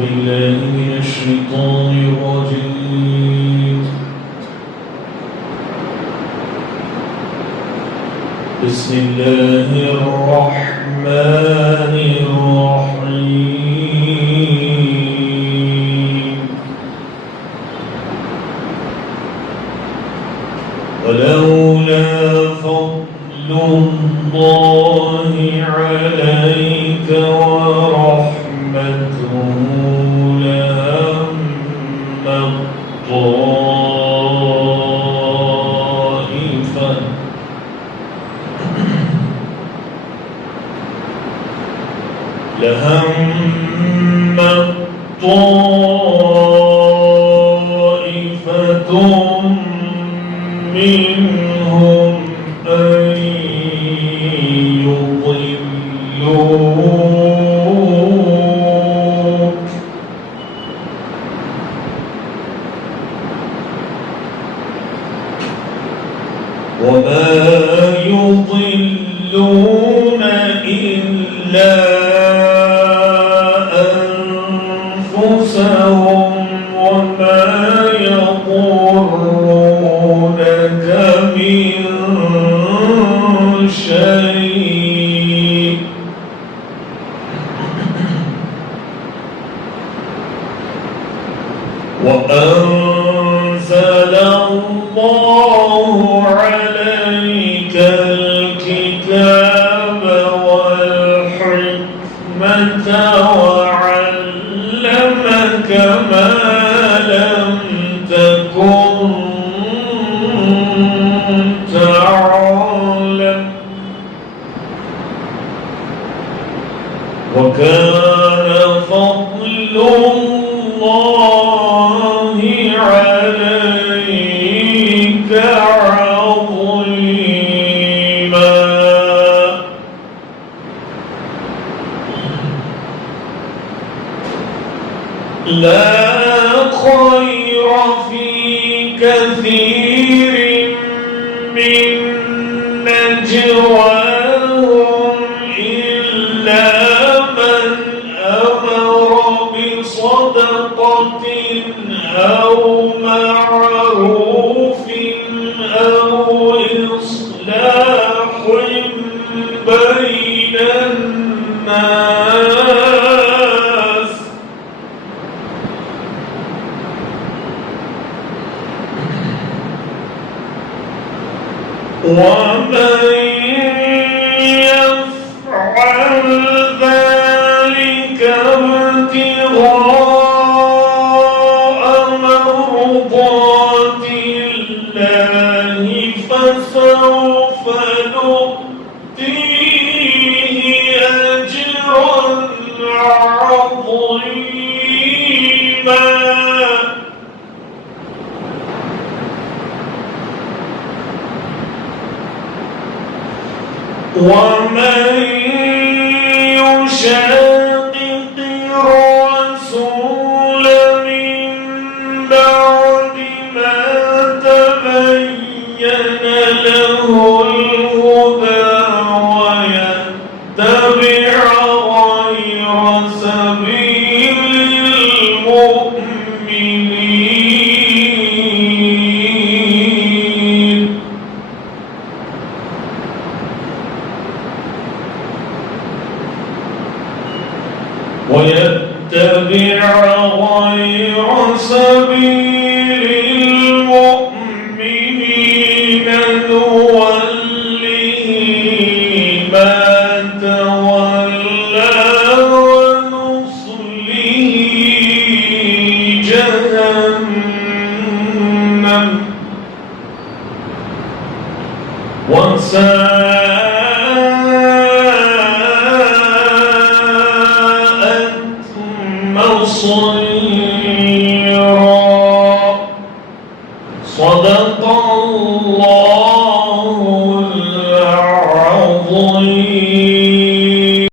بالله من الشيطان الرجيم. بسم الله الرحمن الرحيم. ولولا فضل الله عليك ورحمته لهم طائفة منهم أن يضلوك وما يضلون إلا أنفسهم وما يضرونك من شيء وأنزل الله عليك الكتاب والحكمة وعلمك ما لم تكن تعلم وكان فضل الله عليك عظيما. لا خير في كثير من نجواهم إلا من أمر بصدقة أو معروف أو إصلاح بين الناس ومن يفعل ذلك ابتغاء مرضات الله فسوف نؤتيه أجرا عظيما. ومن يشاقق الرسول من بعد ما تبين له الهدى ويتبع غير سبيل المؤمنين نوله ما تولى ونصله جهنم وساءت مصيرا.